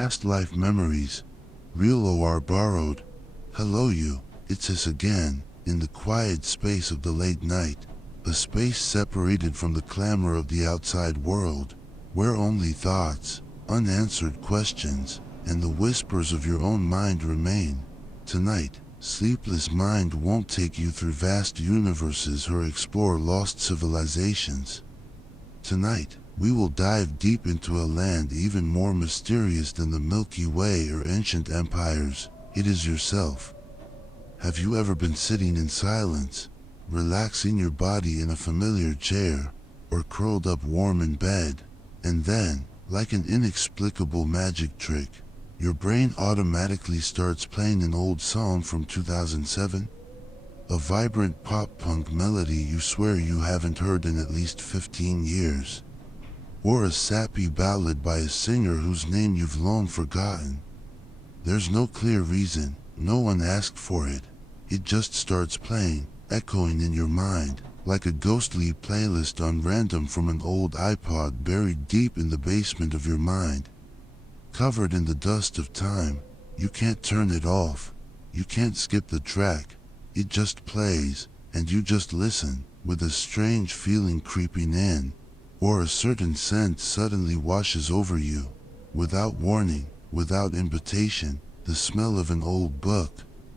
Past life memories, real or borrowed. Hello you, it's us again, in the quiet space of the late night, a space separated from the clamor of the outside world, where only thoughts, unanswered questions, and the whispers of your own mind remain. Tonight, Sleepless Mind won't take you through vast universes or explore lost civilizations. Tonight, we will dive deep into a land even more mysterious than the Milky Way or ancient empires. It is yourself. Have you ever been sitting in silence, relaxing your body in a familiar chair, or curled up warm in bed, and then, like an inexplicable magic trick, your brain automatically starts playing an old song from 2007? A vibrant pop-punk melody you swear you haven't heard in at least 15 years. Or a sappy ballad by a singer whose name you've long forgotten. There's no clear reason, no one asked for it. It just starts playing, echoing in your mind, like a ghostly playlist on random from an old iPod buried deep in the basement of your mind. Covered in the dust of time, you can't turn it off. You can't skip the track. It just plays, and you just listen, with a strange feeling creeping in, or a certain scent suddenly washes over you. Without warning, without invitation, the smell of an old book,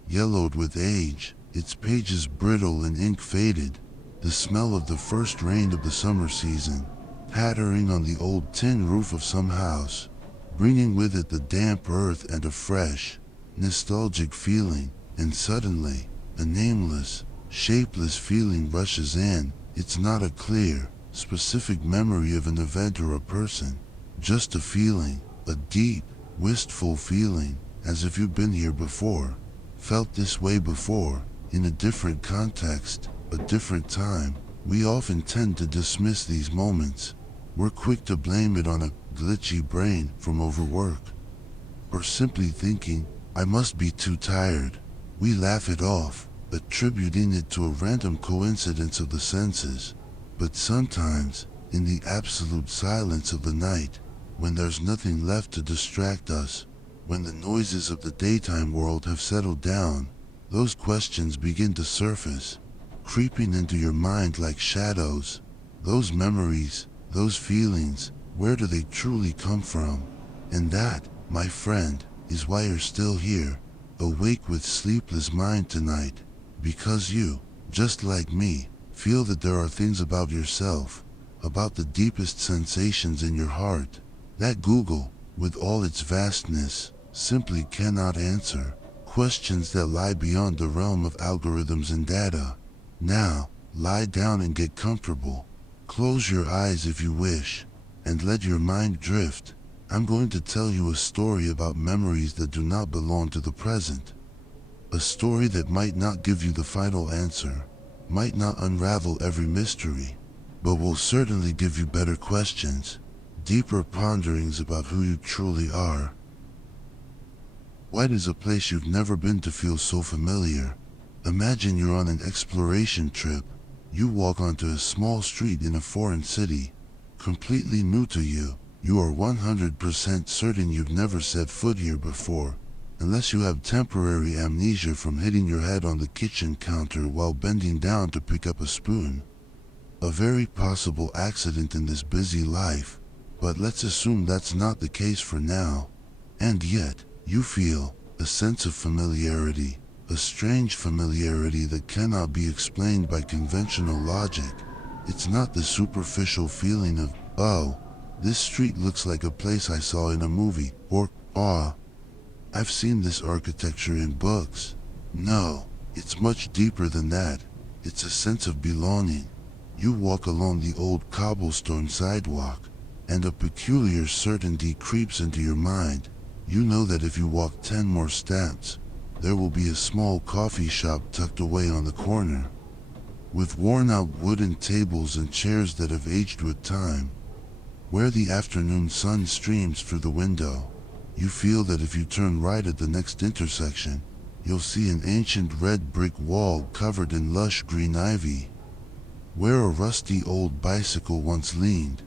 yellowed with age, its pages brittle and ink faded, the smell of the first rain of the summer season, pattering on the old tin roof of some house, bringing with it the damp earth and a fresh, nostalgic feeling, and suddenly, a nameless, shapeless feeling rushes in. It's not a clear, specific memory of an event or a person, just a feeling, a deep, wistful feeling, as if you've been here before, felt this way before, in a different context, a different time. We often tend to dismiss these moments. We're quick to blame it on a glitchy brain from overwork, or simply thinking, I must be too tired. We laugh it off, attributing it to a random coincidence of the senses. But sometimes, in the absolute silence of the night, when there's nothing left to distract us, when the noises of the daytime world have settled down, those questions begin to surface, creeping into your mind like shadows. Those memories, those feelings, where do they truly come from? And that, my friend, is why you're still here, awake with Sleepless Mind tonight, because you, just like me, feel that there are things about yourself, about the deepest sensations in your heart, that Google, with all its vastness, simply cannot answer, questions that lie beyond the realm of algorithms and data. Now, lie down and get comfortable. Close your eyes if you wish, and let your mind drift. I'm going to tell you a story about memories that do not belong to the present. A story that might not give you the final answer, might not unravel every mystery, but will certainly give you better questions, deeper ponderings about who you truly are. Why does a place you've never been to feel so familiar? Imagine you're on an exploration trip. You walk onto a small street in a foreign city, completely new to you. You are 100% certain you've never set foot here before, unless you have temporary amnesia from hitting your head on the kitchen counter while bending down to pick up a spoon. A very possible accident in this busy life, but let's assume that's not the case for now. And yet, you feel a sense of familiarity, a strange familiarity that cannot be explained by conventional logic. It's not the superficial feeling of, oh, this street looks like a place I saw in a movie, or, I've seen this architecture in books. No, it's much deeper than that. It's a sense of belonging. You walk along the old cobblestone sidewalk, and a peculiar certainty creeps into your mind. You know that if you walk 10 more steps, there will be a small coffee shop tucked away on the corner, with worn-out wooden tables and chairs that have aged with time, where the afternoon sun streams through the window. You feel that if you turn right at the next intersection, you'll see an ancient red brick wall covered in lush green ivy, where a rusty old bicycle once leaned,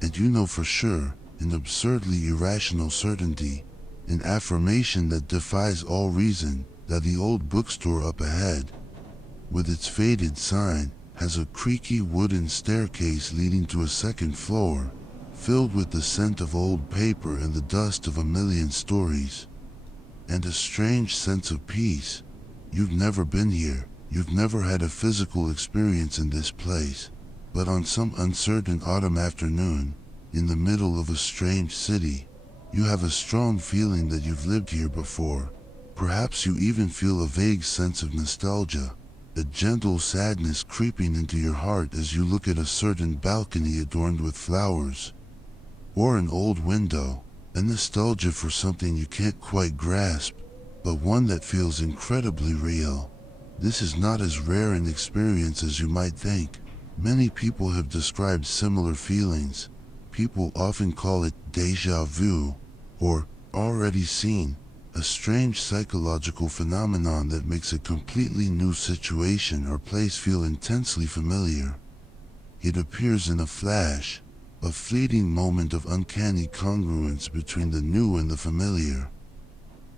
and you know for sure, an absurdly irrational certainty, an affirmation that defies all reason, that the old bookstore up ahead, with its faded sign, has a creaky wooden staircase leading to a second floor, filled with the scent of old paper and the dust of a million stories. And a strange sense of peace. You've never been here, you've never had a physical experience in this place, but on some uncertain autumn afternoon, in the middle of a strange city, you have a strong feeling that you've lived here before. Perhaps you even feel a vague sense of nostalgia, a gentle sadness creeping into your heart as you look at a certain balcony adorned with flowers, or an old window, a nostalgia for something you can't quite grasp, but one that feels incredibly real. This is not as rare an experience as you might think. Many people have described similar feelings. People often call it déjà vu, or already seen, a strange psychological phenomenon that makes a completely new situation or place feel intensely familiar. It appears in a flash, a fleeting moment of uncanny congruence between the new and the familiar.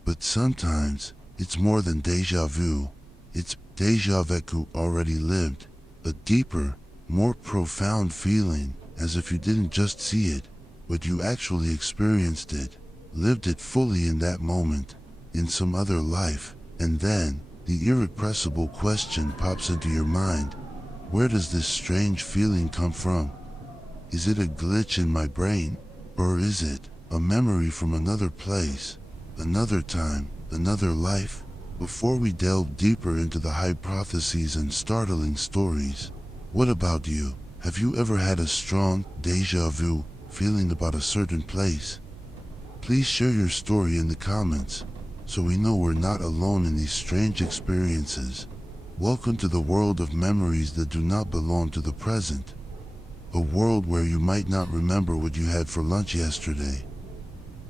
But sometimes, it's more than déjà vu. It's déjà vécu, already lived, a deeper, more profound feeling, as if you didn't just see it, but you actually experienced it, lived it fully in that moment, in some other life. And then, the irrepressible question pops into your mind: where does this strange feeling come from? Is it a glitch in my brain, or is it a memory from another place, another time, another life? Before we delve deeper into the hypotheses and startling stories, what about you? Have you ever had a strong déjà vu feeling about a certain place? Please share your story in the comments, so we know we're not alone in these strange experiences. Welcome to the world of memories that do not belong to the present. A world where you might not remember what you had for lunch yesterday,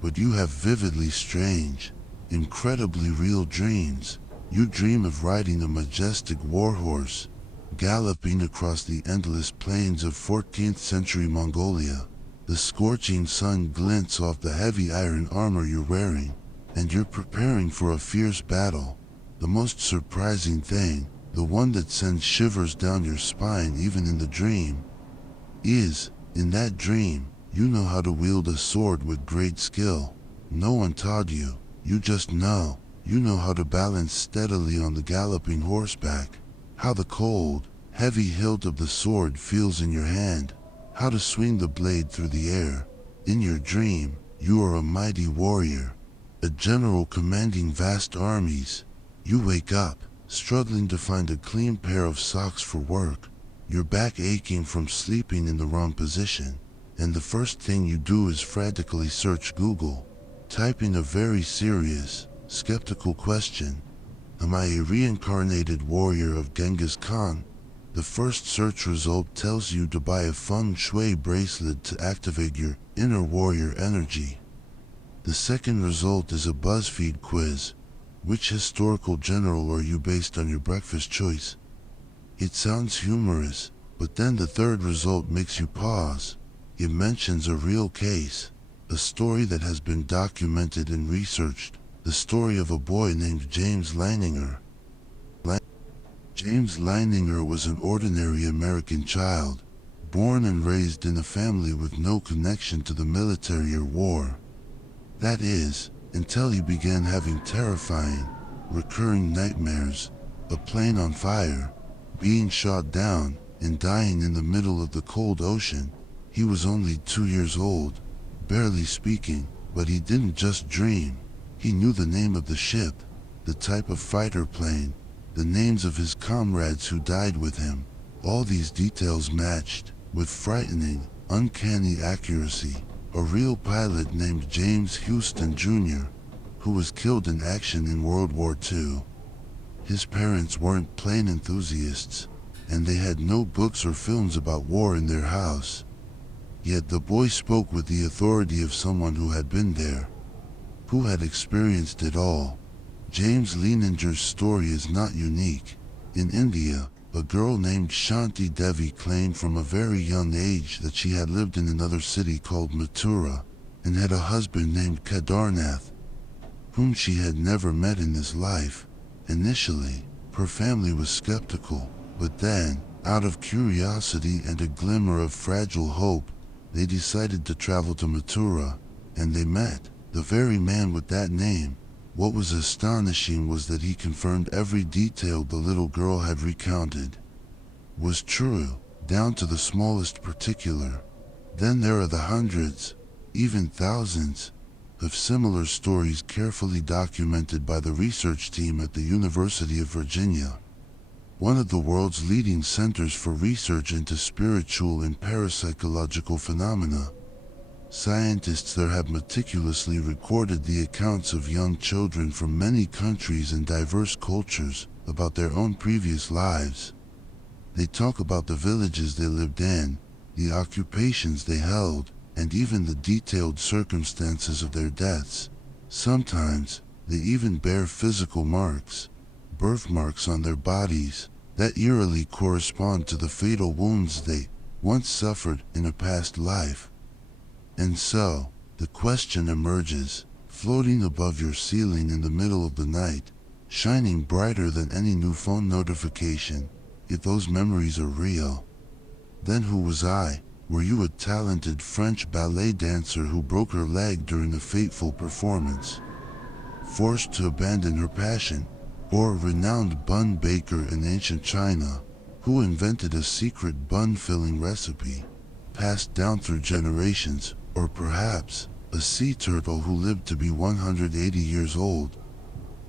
but you have vividly strange, incredibly real dreams. You dream of riding a majestic warhorse, galloping across the endless plains of 14th century Mongolia. The scorching sun glints off the heavy iron armor you're wearing, and you're preparing for a fierce battle. The most surprising thing, the one that sends shivers down your spine even in the dream, is, in that dream, you know how to wield a sword with great skill. No one taught you, you just know. You know how to balance steadily on the galloping horseback, how the cold, heavy hilt of the sword feels in your hand, how to swing the blade through the air. In your dream, you are a mighty warrior, a general commanding vast armies. You wake up, struggling to find a clean pair of socks for work, your back aching from sleeping in the wrong position, and the first thing you do is frantically search Google, typing a very serious, skeptical question: am I a reincarnated warrior of Genghis Khan? The first search result tells you to buy a feng shui bracelet to activate your inner warrior energy. The second result is a BuzzFeed quiz. Which historical general are you based on your breakfast choice? It sounds humorous, but then the third result makes you pause. It mentions a real case, a story that has been documented and researched, the story of a boy named James Leininger. James Leininger was an ordinary American child, born and raised in a family with no connection to the military or war. That is, until he began having terrifying, recurring nightmares: a plane on fire, being shot down, and dying in the middle of the cold ocean. He was only 2 years old, barely speaking, but he didn't just dream. He knew the name of the ship, the type of fighter plane, the names of his comrades who died with him. All these details matched, with frightening, uncanny accuracy, a real pilot named James Houston Jr., who was killed in action in World War II. His parents weren't plane enthusiasts, and they had no books or films about war in their house. Yet the boy spoke with the authority of someone who had been there, who had experienced it all. James Leininger's story is not unique. In India, a girl named Shanti Devi claimed from a very young age that she had lived in another city called Mathura, and had a husband named Kedarnath. whom she had never met in this life. Initially, her family was skeptical, but then, out of curiosity and a glimmer of fragile hope, they decided to travel to Mathura, and they met the very man with that name. What was astonishing was that he confirmed every detail the little girl had recounted was true, down to the smallest particular. Then there are the hundreds, even thousands, of similar stories carefully documented by the research team at the University of Virginia, one of the world's leading centers for research into spiritual and parapsychological phenomena. Scientists there have meticulously recorded the accounts of young children from many countries and diverse cultures about their own previous lives. They talk about the villages they lived in, the occupations they held, and even the detailed circumstances of their deaths. Sometimes, they even bear physical marks, birthmarks on their bodies, that eerily correspond to the fatal wounds they once suffered in a past life. And so, the question emerges, floating above your ceiling in the middle of the night, shining brighter than any new phone notification. If those memories are real, then who was I? Were you a talented French ballet dancer who broke her leg during a fateful performance, forced to abandon her passion? Or a renowned bun baker in ancient China, who invented a secret bun-filling recipe, passed down through generations? Or perhaps, a sea turtle who lived to be 180 years old,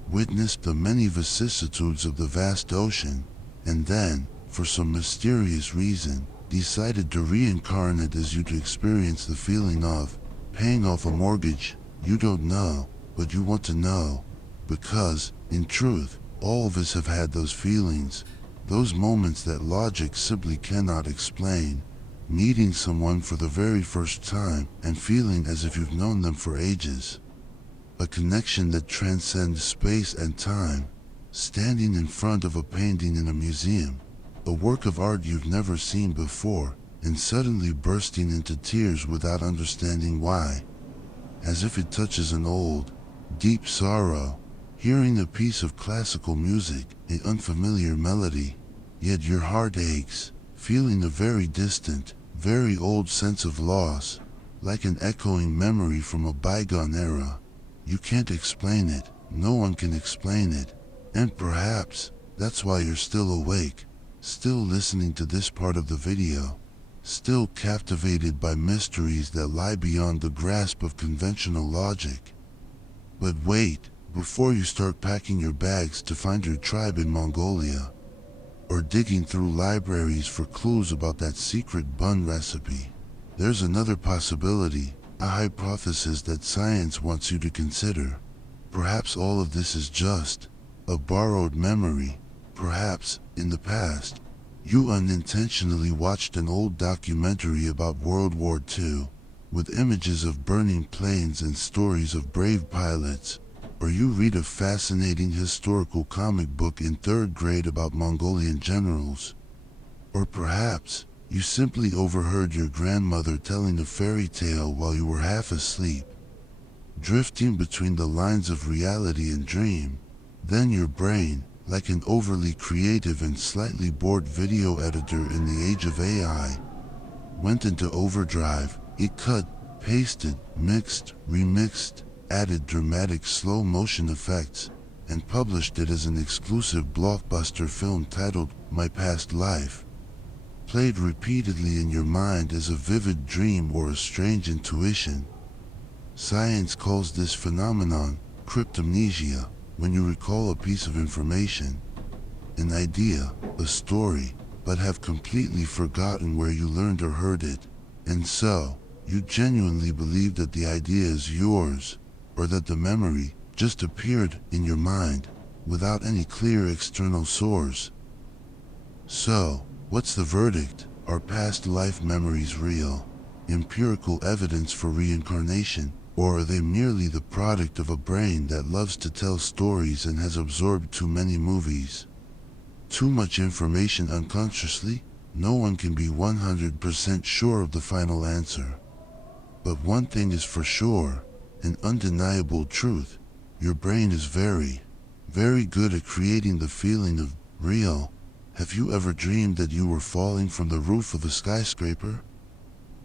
witnessed the many vicissitudes of the vast ocean, and then, for some mysterious reason, decided to reincarnate as you to experience the feeling of paying off a mortgage. You don't know, but you want to know. Because, in truth, all of us have had those feelings, those moments that logic simply cannot explain. Meeting someone for the very first time and feeling as if you've known them for ages. A connection that transcends space and time. Standing in front of a painting in a museum, a work of art you've never seen before, and suddenly bursting into tears without understanding why. As if it touches an old, deep sorrow. Hearing a piece of classical music, an unfamiliar melody, yet your heart aches, feeling a very distant, very old sense of loss, like an echoing memory from a bygone era. You can't explain it, no one can explain it, and perhaps that's why you're still awake, still listening to this part of the video, still captivated by mysteries that lie beyond the grasp of conventional logic. But wait, before you start packing your bags to find your tribe in Mongolia, or digging through libraries for clues about that secret bun recipe, there's another possibility, a hypothesis that science wants you to consider. Perhaps all of this is just a borrowed memory. Perhaps, in the past, you unintentionally watched an old documentary about World War II, with images of burning planes and stories of brave pilots. Or you read a fascinating historical comic book in 3rd grade about Mongolian generals. Or perhaps, you simply overheard your grandmother telling a fairy tale while you were half asleep, drifting between the lines of reality and dream. Then your brain, like an overly creative and slightly bored video editor in the age of AI, went into overdrive. It cut, pasted, mixed, remixed, added dramatic slow motion effects, and published it as an exclusive blockbuster film titled My Past Life. Played repeatedly in your mind as a vivid dream or a strange intuition. Science calls this phenomenon cryptomnesia, when you recall a piece of information, an idea, a story, but have completely forgotten where you learned or heard it, and so, you genuinely believe that the idea is yours, or that the memory just appeared in your mind, without any clear external source. So, what's the verdict? Are past life memories real, empirical evidence for reincarnation, or are they merely the product of a brain that loves to tell stories and has absorbed too many movies? Too much information unconsciously? No one can be 100% sure of the final answer. But one thing is for sure, an undeniable truth. Your brain is very, very good at creating the feeling of real. Have you ever dreamed that you were falling from the roof of a skyscraper?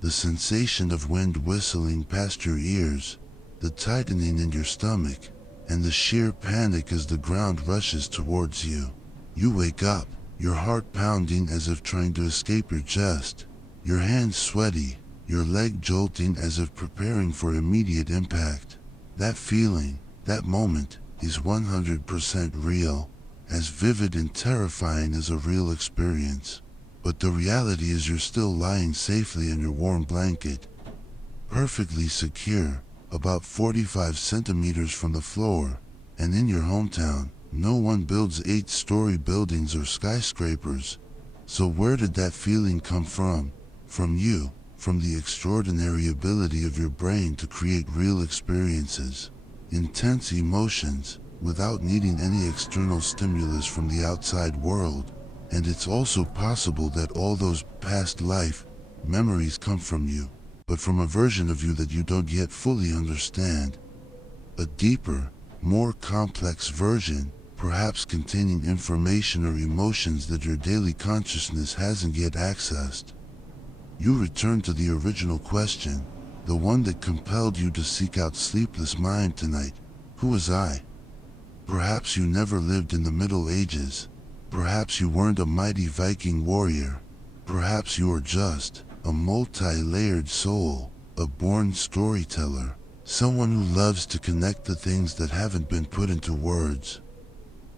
The sensation of wind whistling past your ears, the tightening in your stomach, and the sheer panic as the ground rushes towards you. You wake up, your heart pounding as if trying to escape your chest, your hands sweaty, your leg jolting as if preparing for immediate impact. That feeling, that moment, is 100% real, as vivid and terrifying as a real experience. But the reality is you're still lying safely in your warm blanket, perfectly secure, about 45 centimeters from the floor, and in your hometown. No one builds 8-story buildings or skyscrapers. So where did that feeling come from? From you, from the extraordinary ability of your brain to create real experiences, intense emotions, without needing any external stimulus from the outside world. And it's also possible that all those past life memories come from you, but from a version of you that you don't yet fully understand. A deeper, more complex version, perhaps containing information or emotions that your daily consciousness hasn't yet accessed. You return to the original question, the one that compelled you to seek out Sleepless Mind tonight. Who was I? Perhaps you never lived in the Middle Ages. Perhaps you weren't a mighty Viking warrior. Perhaps you are just a multi-layered soul, a born storyteller, someone who loves to connect the things that haven't been put into words.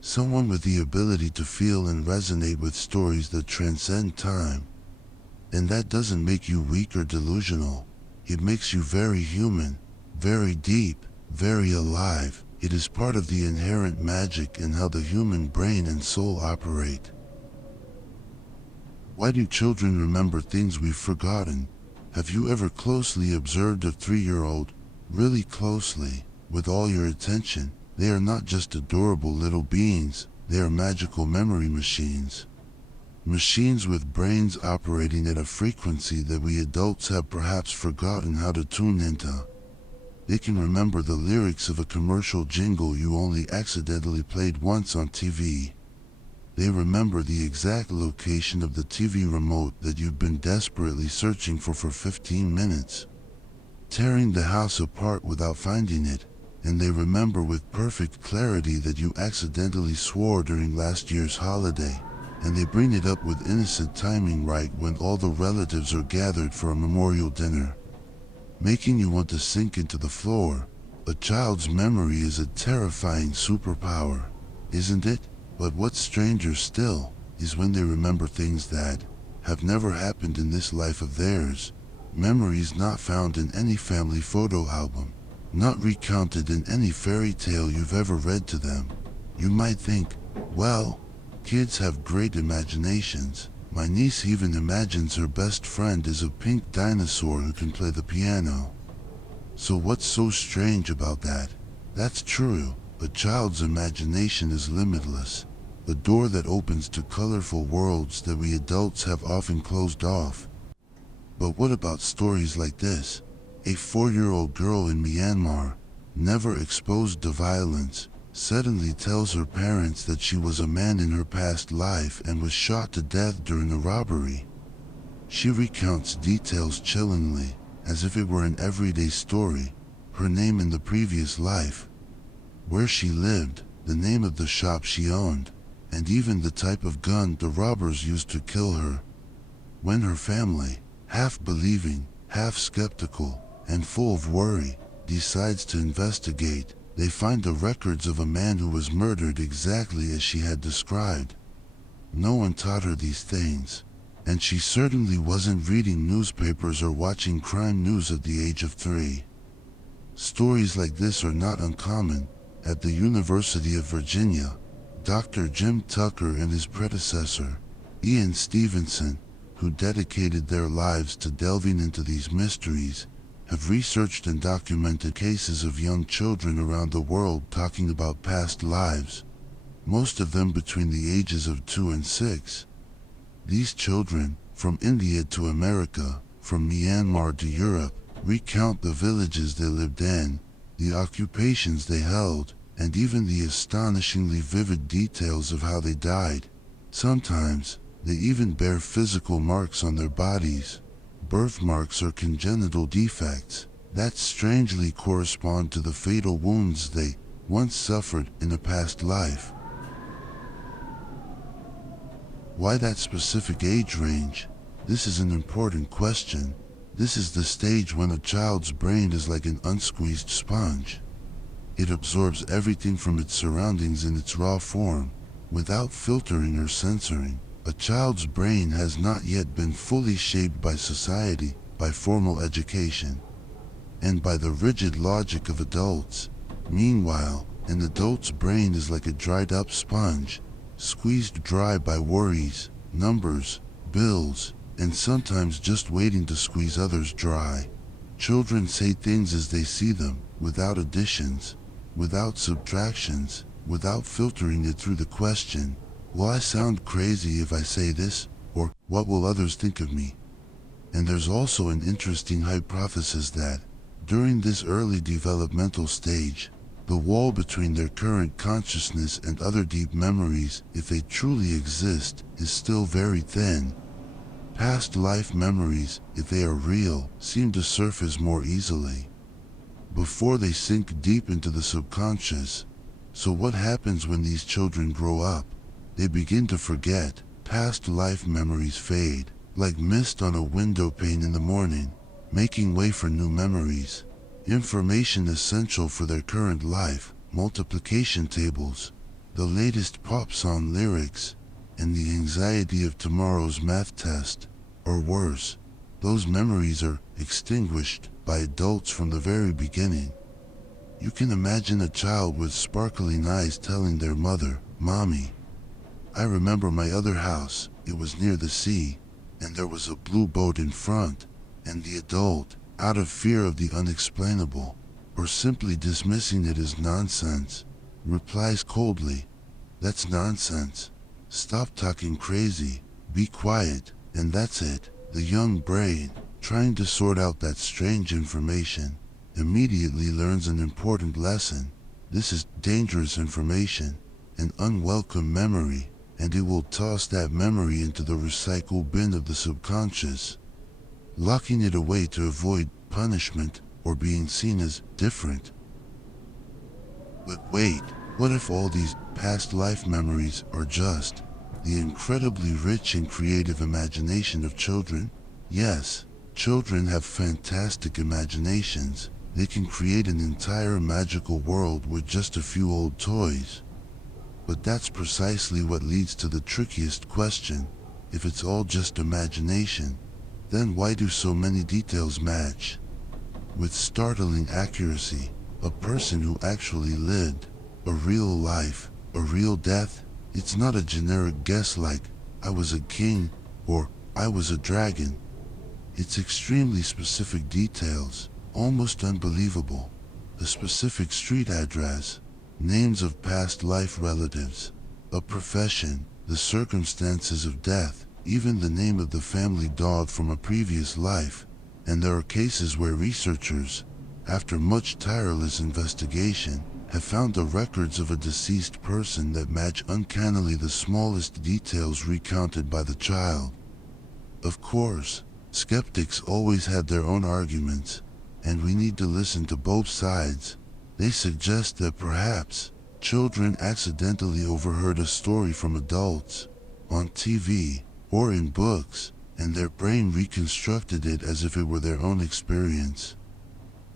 Someone with the ability to feel and resonate with stories that transcend time. And that doesn't make you weak or delusional. It makes you very human, very deep, very alive. It is part of the inherent magic in how the human brain and soul operate. Why do children remember things we've forgotten? Have you ever closely observed a 3-year-old? Really closely, with all your attention? They are not just adorable little beings, they are magical memory machines. Machines with brains operating at a frequency that we adults have perhaps forgotten how to tune into. They can remember the lyrics of a commercial jingle you only accidentally played once on TV. They remember the exact location of the TV remote that you've been desperately searching for 15 minutes, tearing the house apart without finding it. And they remember with perfect clarity that you accidentally swore during last year's holiday, and they bring it up with innocent timing right when all the relatives are gathered for a memorial dinner, making you want to sink into the floor. A child's memory is a terrifying superpower, isn't it? But what's stranger still is when they remember things that have never happened in this life of theirs, memories not found in any family photo album, not recounted in any fairy tale you've ever read to them. You might think, well, kids have great imaginations. My niece even imagines her best friend is a pink dinosaur who can play the piano. So what's so strange about that? That's true. A child's imagination is limitless, a door that opens to colorful worlds that we adults have often closed off. But what about stories like this? A 4-year-old girl in Myanmar, never exposed to violence, suddenly tells her parents that she was a man in her past life and was shot to death during a robbery. She recounts details chillingly, as if it were an everyday story, her name in the previous life, where she lived, the name of the shop she owned, and even the type of gun the robbers used to kill her. When her family, half believing, half skeptical, and full of worry, decides to investigate, they find the records of a man who was murdered exactly as she had described. No one taught her these things, and she certainly wasn't reading newspapers or watching crime news at the age of 3. Stories like this are not uncommon. At the University of Virginia, Dr. Jim Tucker and his predecessor, Ian Stevenson, who dedicated their lives to delving into these mysteries, have researched and documented cases of young children around the world talking about past lives, most of them between the ages of 2 and 6. These children, from India to America, from Myanmar to Europe, recount the villages they lived in, the occupations they held, and even the astonishingly vivid details of how they died. Sometimes, they even bear physical marks on their bodies, birthmarks or congenital defects, that strangely correspond to the fatal wounds they once suffered in a past life. Why that specific age range? This is an important question. This is the stage when a child's brain is like an unsqueezed sponge. It absorbs everything from its surroundings in its raw form, without filtering or censoring. A child's brain has not yet been fully shaped by society, by formal education, and by the rigid logic of adults. Meanwhile, an adult's brain is like a dried-up sponge, squeezed dry by worries, numbers, bills, and sometimes just waiting to squeeze others dry. Children say things as they see them, without additions, without subtractions, without filtering it through the question, will I sound crazy if I say this? Or, what will others think of me? And there's also an interesting hypothesis that, during this early developmental stage, the wall between their current consciousness and other deep memories, if they truly exist, is still very thin. Past life memories, if they are real, seem to surface more easily, before they sink deep into the subconscious. So what happens when these children grow up? They begin to forget. Past life memories fade, like mist on a window pane in the morning, making way for new memories. Information essential for their current life, multiplication tables, the latest pop song lyrics, and the anxiety of tomorrow's math test, or worse, those memories are extinguished by adults from the very beginning. You can imagine a child with sparkling eyes telling their mother, "Mommy, I remember my other house, it was near the sea, and there was a blue boat in front," and the adult, out of fear of the unexplainable, or simply dismissing it as nonsense, replies coldly, "That's nonsense. Stop talking crazy, be quiet," and that's it. The young brain, trying to sort out that strange information, immediately learns an important lesson. This is dangerous information, an unwelcome memory, and it will toss that memory into the recycle bin of the subconscious, locking it away to avoid punishment or being seen as different. But wait, what if all these past life memories are just the incredibly rich and creative imagination of children? Yes, children have fantastic imaginations. They can create an entire magical world with just a few old toys. But that's precisely what leads to the trickiest question. If it's all just imagination, then why do so many details match with startling accuracy? A person who actually lived a real life, a real death. It's not a generic guess like, "I was a king," or "I was a dragon." It's extremely specific details, almost unbelievable. A specific street address, names of past life relatives, a profession, the circumstances of death, even the name of the family dog from a previous life. And there are cases where researchers, after much tireless investigation, have found the records of a deceased person that match uncannily the smallest details recounted by the child. Of course, skeptics always have their own arguments, and we need to listen to both sides. They suggest that perhaps children accidentally overheard a story from adults, on TV, or in books, and their brain reconstructed it as if it were their own experience.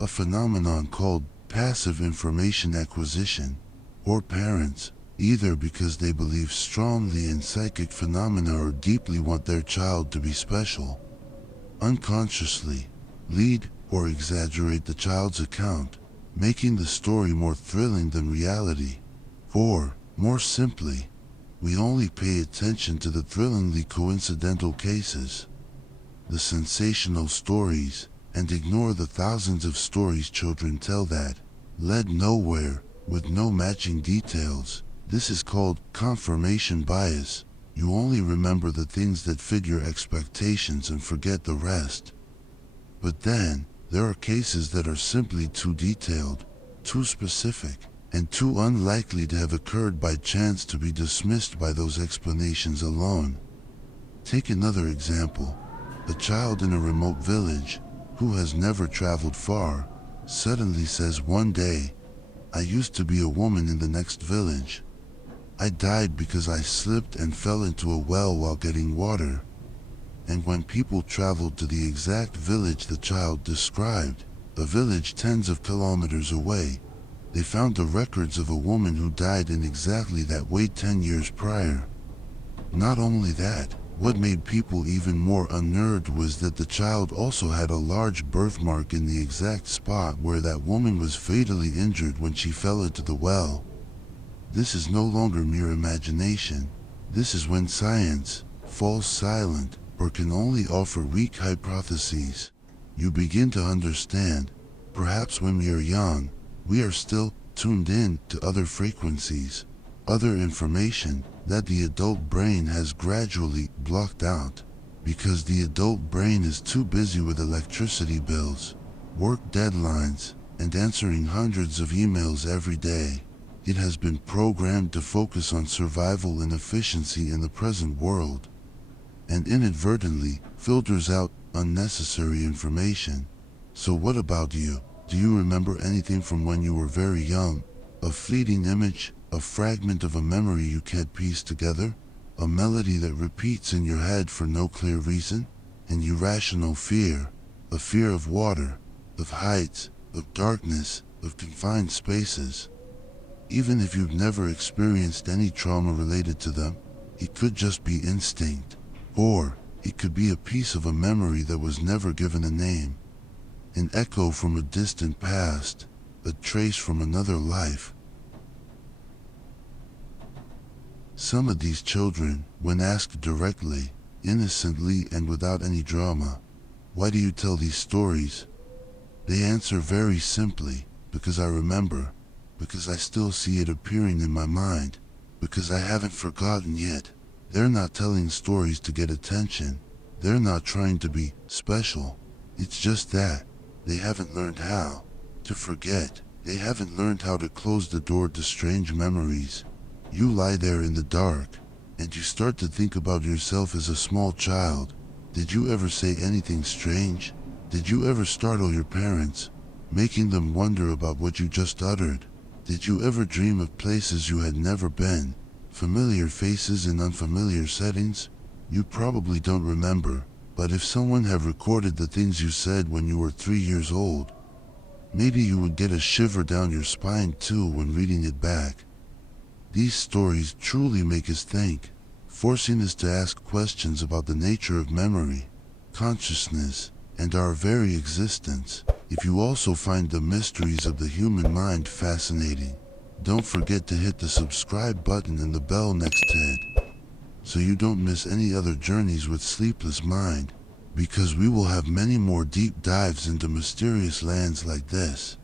A phenomenon called passive information acquisition, or parents, either because they believe strongly in psychic phenomena or deeply want their child to be special, unconsciously lead or exaggerate the child's account, making the story more thrilling than reality. Or, more simply, we only pay attention to the thrillingly coincidental cases, the sensational stories, and ignore the thousands of stories children tell that led nowhere, with no matching details. This is called confirmation bias. You only remember the things that fit your expectations and forget the rest. But then, there are cases that are simply too detailed, too specific. and too unlikely to have occurred by chance to be dismissed by those explanations alone. Take another example. A child in a remote village, who has never traveled far, suddenly says one day, "I used to be a woman in the next village. I died because I slipped and fell into a well while getting water." And when people traveled to the exact village the child described, a village tens of kilometers away, they found the records of a woman who died in exactly that way 10 years prior. Not only that, what made people even more unnerved was that the child also had a large birthmark in the exact spot where that woman was fatally injured when she fell into the well. This is no longer mere imagination. This is when science falls silent or can only offer weak hypotheses. You begin to understand, perhaps when we are young, we are still tuned in to other frequencies, other information that the adult brain has gradually blocked out, because the adult brain is too busy with electricity bills, work deadlines, and answering hundreds of emails every day. It has been programmed to focus on survival and efficiency in the present world, and inadvertently filters out unnecessary information. So what about you? Do you remember anything from when you were very young? A fleeting image, a fragment of a memory you can't piece together? A melody that repeats in your head for no clear reason? An irrational fear, a fear of water, of heights, of darkness, of confined spaces. Even if you've never experienced any trauma related to them, it could just be instinct. Or it could be a piece of a memory that was never given a name. An echo from a distant past, a trace from another life. Some of these children, when asked directly, innocently and without any drama, "Why do you tell these stories?" they answer very simply, "Because I remember, because I still see it appearing in my mind, because I haven't forgotten yet." They're not telling stories to get attention. They're not trying to be special. It's just that they haven't learned how to forget. They haven't learned how to close the door to strange memories. You lie there in the dark, and you start to think about yourself as a small child. Did you ever say anything strange? Did you ever startle your parents, making them wonder about what you just uttered? Did you ever dream of places you had never been? Familiar faces in unfamiliar settings? You probably don't remember, but if someone had recorded the things you said when you were 3 years old, maybe you would get a shiver down your spine too when reading it back. These stories truly make us think, forcing us to ask questions about the nature of memory, consciousness, and our very existence. If you also find the mysteries of the human mind fascinating, don't forget to hit the subscribe button and the bell next to it, so you don't miss any other journeys with Sleepless Mind, because we will have many more deep dives into mysterious lands like this.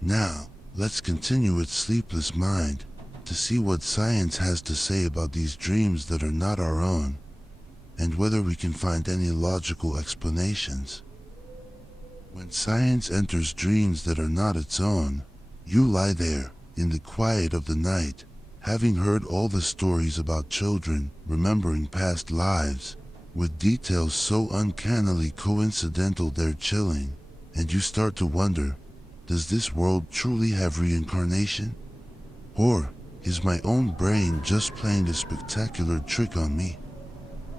Now, let's continue with Sleepless Mind, to see what science has to say about these dreams that are not our own, and whether we can find any logical explanations. When science enters dreams that are not its own, you lie there, in the quiet of the night, having heard all the stories about children remembering past lives, with details so uncannily coincidental they're chilling, and you start to wonder, does this world truly have reincarnation? Or is my own brain just playing a spectacular trick on me?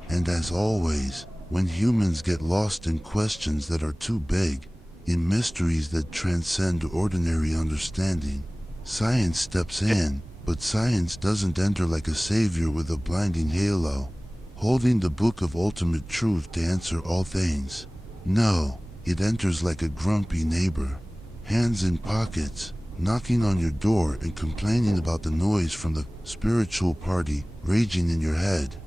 And as always, when humans get lost in questions that are too big, in mysteries that transcend ordinary understanding, science steps in, but science doesn't enter like a savior with a blinding halo, holding the book of ultimate truth to answer all things. No, it enters like a grumpy neighbor, hands in pockets, knocking on your door and complaining about the noise from the spiritual party raging in your head.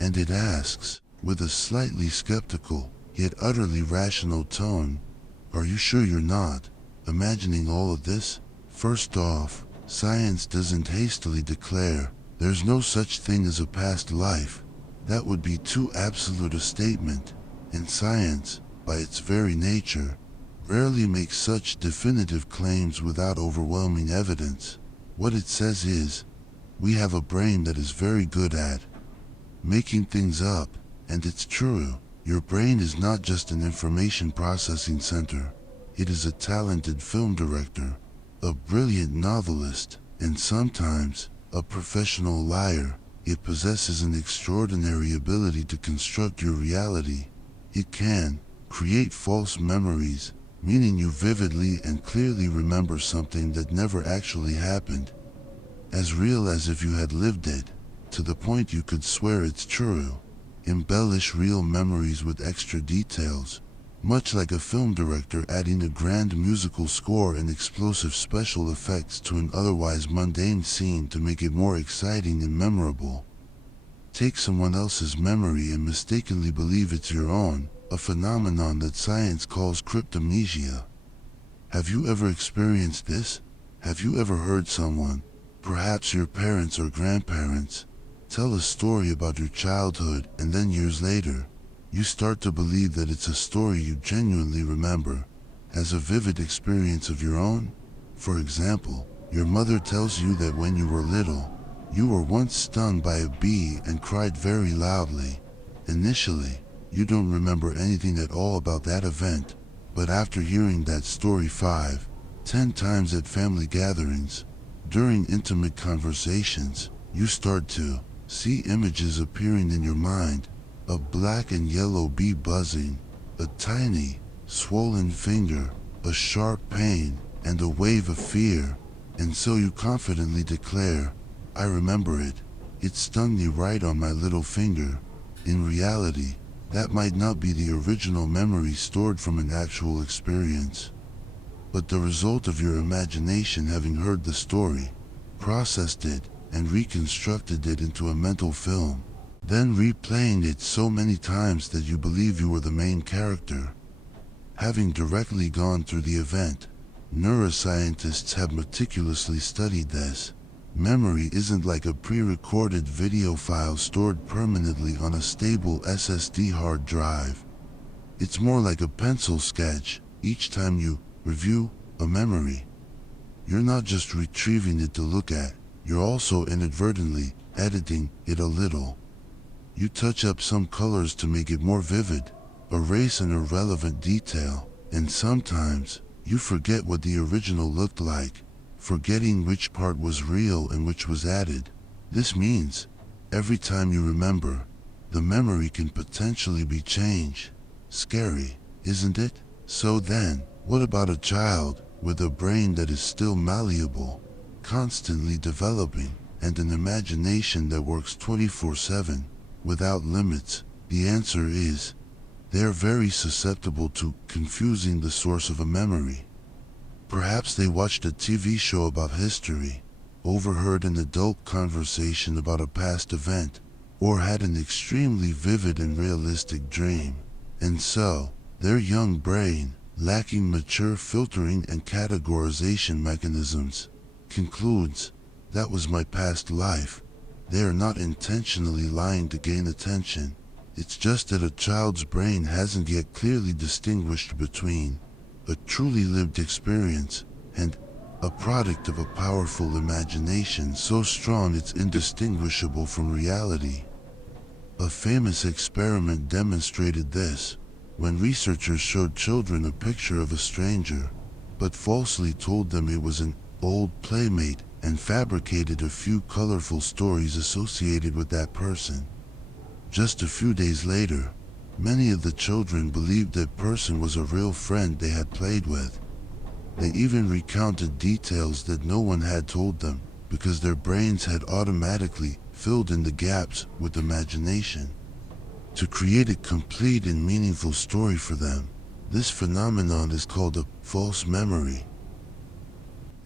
And it asks, with a slightly skeptical, yet utterly rational tone, "Are you sure you're not imagining all of this?" First off, science doesn't hastily declare, "There's no such thing as a past life." That would be too absolute a statement, and science, by its very nature, rarely makes such definitive claims without overwhelming evidence. What it says is, we have a brain that is very good at making things up, and it's true. Your brain is not just an information processing center. It is a talented film director, a brilliant novelist, and sometimes a professional liar. It possesses an extraordinary ability to construct your reality. It can create false memories, meaning you vividly and clearly remember something that never actually happened, as real as if you had lived it, to the point you could swear it's true. Embellish real memories with extra details, much like a film director adding a grand musical score and explosive special effects to an otherwise mundane scene to make it more exciting and memorable. Take someone else's memory and mistakenly believe it's your own, a phenomenon that science calls cryptomnesia. Have you ever experienced this? Have you ever heard someone, perhaps your parents or grandparents, tell a story about your childhood, and then years later, you start to believe that it's a story you genuinely remember, as a vivid experience of your own? For example, your mother tells you that when you were little, you were once stung by a bee and cried very loudly. Initially, you don't remember anything at all about that event, but after hearing that story 5, 10 times at family gatherings, during intimate conversations, you start to see images appearing in your mind, a black and yellow bee buzzing, a tiny, swollen finger, a sharp pain, and a wave of fear, and so you confidently declare, "I remember it. It stung me right on my little finger." In reality, that might not be the original memory stored from an actual experience, but the result of your imagination having heard the story, processed it, and reconstructed it into a mental film, then replaying it so many times that you believe you were the main character. Having directly gone through the event, neuroscientists have meticulously studied this. Memory isn't like a pre-recorded video file stored permanently on a stable SSD hard drive. It's more like a pencil sketch. Each time you review a memory, you're not just retrieving it to look at, you're also inadvertently editing it a little. You touch up some colors to make it more vivid, erase an irrelevant detail, and sometimes you forget what the original looked like, forgetting which part was real and which was added. This means, every time you remember, the memory can potentially be changed. Scary, isn't it? So then, what about a child with a brain that is still malleable, constantly developing, and an imagination that works 24/7, without limits? The answer is, they're very susceptible to confusing the source of a memory. Perhaps they watched a TV show about history, overheard an adult conversation about a past event, or had an extremely vivid and realistic dream. And so, their young brain, lacking mature filtering and categorization mechanisms, concludes, "That was my past life." They are not intentionally lying to gain attention. It's just that a child's brain hasn't yet clearly distinguished between a truly lived experience and a product of a powerful imagination so strong it's indistinguishable from reality. A famous experiment demonstrated this, when researchers showed children a picture of a stranger, but falsely told them it was an old playmate and fabricated a few colorful stories associated with that person. Just a few days later, many of the children believed that person was a real friend they had played with. They even recounted details that no one had told them, because their brains had automatically filled in the gaps with imagination to create a complete and meaningful story for them. This phenomenon is called a false memory.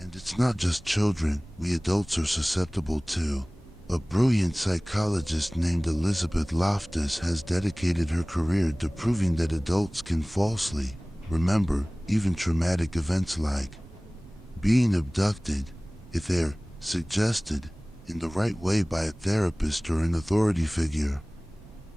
And it's not just children, we adults are susceptible too. A brilliant psychologist named Elizabeth Loftus has dedicated her career to proving that adults can falsely remember even traumatic events like being abducted, if they're suggested in the right way by a therapist or an authority figure.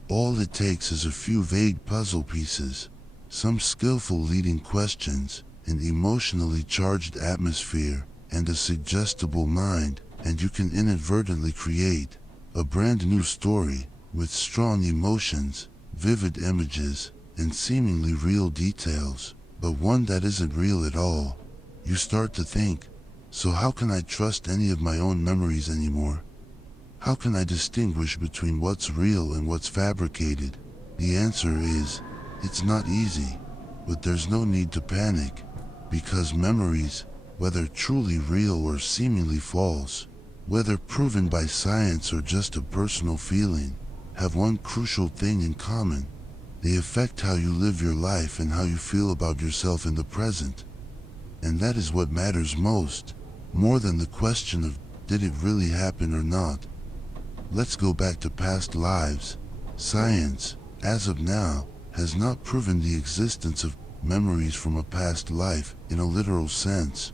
All it takes is a few vague puzzle pieces, some skillful leading questions, an emotionally charged atmosphere, and a suggestible mind, and you can inadvertently create a brand new story with strong emotions, vivid images, and seemingly real details, but one that isn't real at all. You start to think, so how can I trust any of my own memories anymore? How can I distinguish between what's real and what's fabricated? The answer is, it's not easy, but there's no need to panic, because memories, whether truly real or seemingly false, whether proven by science or just a personal feeling, have one crucial thing in common. They affect how you live your life and how you feel about yourself in the present. And that is what matters most, more than the question of, did it really happen or not? Let's go back to past lives. Science, as of now, has not proven the existence of memories from a past life in a literal sense,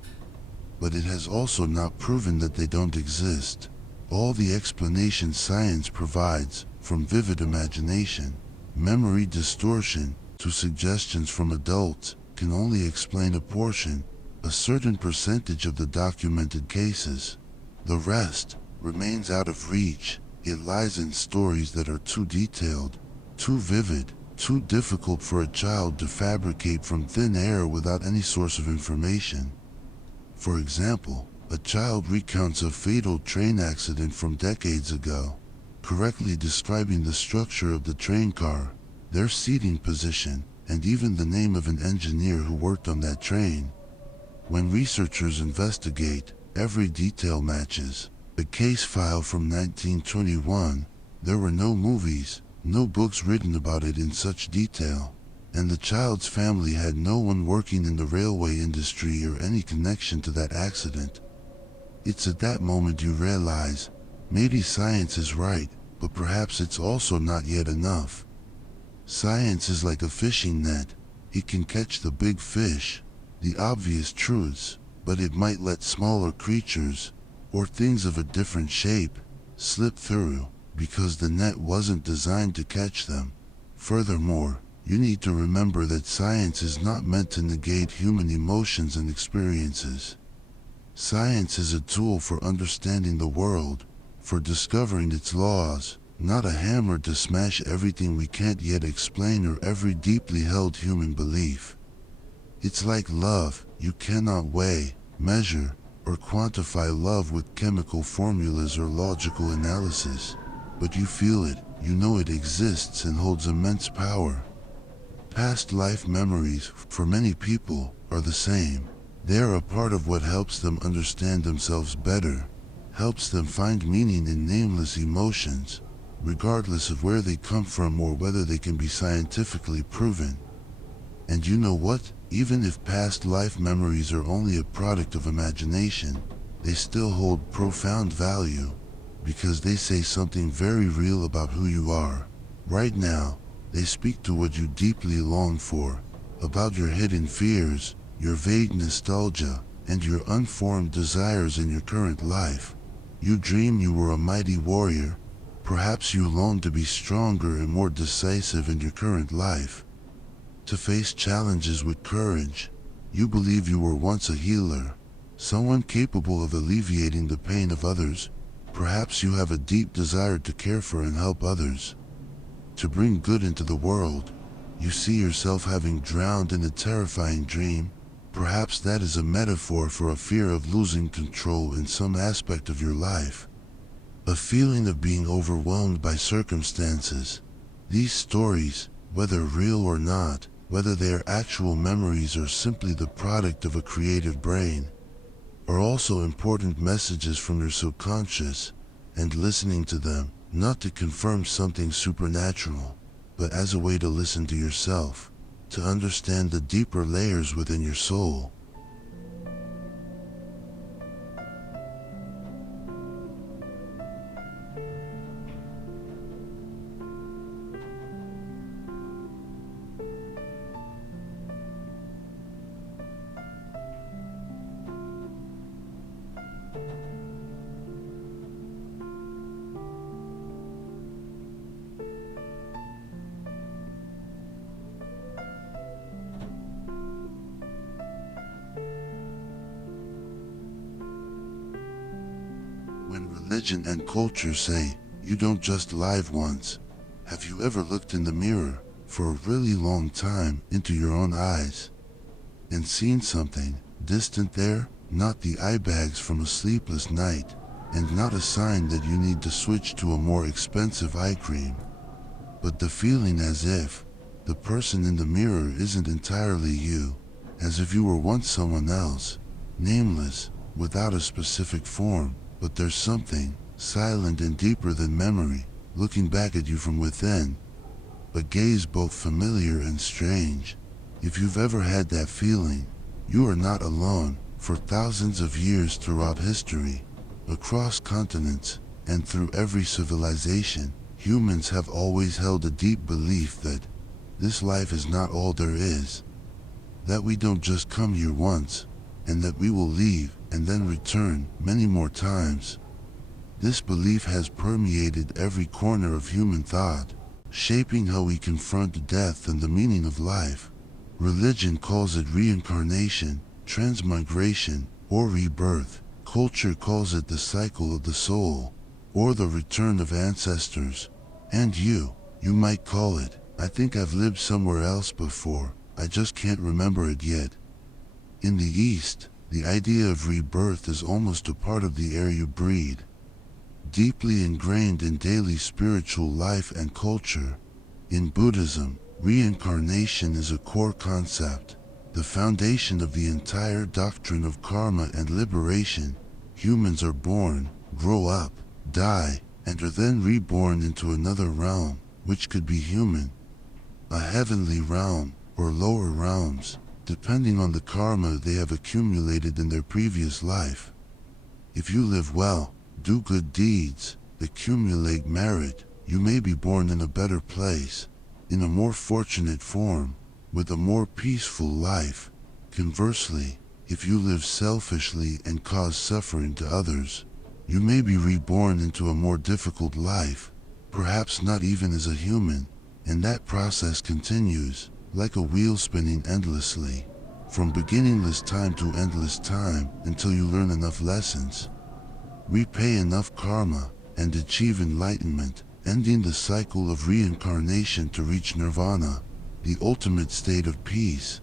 but it has also not proven that they don't exist. All the explanations science provides, from vivid imagination, memory distortion, to suggestions from adults, can only explain a portion, a certain percentage of the documented cases. The rest remains out of reach. It lies in stories that are too detailed, too vivid, too difficult for a child to fabricate from thin air without any source of information. For example, a child recounts a fatal train accident from decades ago, correctly describing the structure of the train car, their seating position, and even the name of an engineer who worked on that train. When researchers investigate, every detail matches. The case file from 1921, there were no movies, no books written about it in such detail, and the child's family had no one working in the railway industry or any connection to that accident. It's at that moment you realize, maybe science is right, but perhaps it's also not yet enough. Science is like a fishing net. It can catch the big fish, the obvious truths, but it might let smaller creatures, or things of a different shape, slip through, because the net wasn't designed to catch them. Furthermore, you need to remember that science is not meant to negate human emotions and experiences. Science is a tool for understanding the world, for discovering its laws, not a hammer to smash everything we can't yet explain or every deeply held human belief. It's like love. You cannot weigh, measure, or quantify love with chemical formulas or logical analysis, but you feel it, you know it exists and holds immense power. Past life memories, for many people, are the same. They are a part of what helps them understand themselves better, helps them find meaning in nameless emotions, regardless of where they come from or whether they can be scientifically proven. And you know what? Even if past life memories are only a product of imagination, they still hold profound value, because they say something very real about who you are. Right now, they speak to what you deeply long for, about your hidden fears, your vague nostalgia, and your unformed desires in your current life. You dream you were a mighty warrior. Perhaps you long to be stronger and more decisive in your current life, to face challenges with courage. You believe you were once a healer, someone capable of alleviating the pain of others. Perhaps you have a deep desire to care for and help others, to bring good into the world. You see yourself having drowned in a terrifying dream. Perhaps that is a metaphor for a fear of losing control in some aspect of your life, a feeling of being overwhelmed by circumstances. These stories, whether real or not, whether they are actual memories or simply the product of a creative brain, are also important messages from your subconscious, and listening to them, not to confirm something supernatural, but as a way to listen to yourself, to understand the deeper layers within your soul. When religion and culture say, you don't just live once, have you ever looked in the mirror for a really long time into your own eyes and seen something distant there? Not the eye bags from a sleepless night, and not a sign that you need to switch to a more expensive eye cream, but the feeling as if the person in the mirror isn't entirely you, as if you were once someone else, nameless, without a specific form, but there's something silent and deeper than memory, looking back at you from within, a gaze both familiar and strange. If you've ever had that feeling, you are not alone. For thousands of years throughout history, across continents, and through every civilization, humans have always held a deep belief that this life is not all there is, that we don't just come here once, and that we will leave and then return many more times. This belief has permeated every corner of human thought, shaping how we confront death and the meaning of life. Religion calls it reincarnation, transmigration, or rebirth. Culture calls it the cycle of the soul, or the return of ancestors. And you might call it, I think I've lived somewhere else before, I just can't remember it yet. In the East, the idea of rebirth is almost a part of the air you breathe, deeply ingrained in daily spiritual life and culture. In Buddhism, reincarnation is a core concept, the foundation of the entire doctrine of karma and liberation. Humans are born, grow up, die, and are then reborn into another realm, which could be human, a heavenly realm, or lower realms, depending on the karma they have accumulated in their previous life. If you live well, do good deeds, accumulate merit, you may be born in a better place, in a more fortunate form, with a more peaceful life. Conversely, if you live selfishly and cause suffering to others, you may be reborn into a more difficult life, perhaps not even as a human, and that process continues, like a wheel spinning endlessly, from beginningless time to endless time, until you learn enough lessons, repay enough karma, and achieve enlightenment, ending the cycle of reincarnation to reach nirvana, the ultimate state of peace.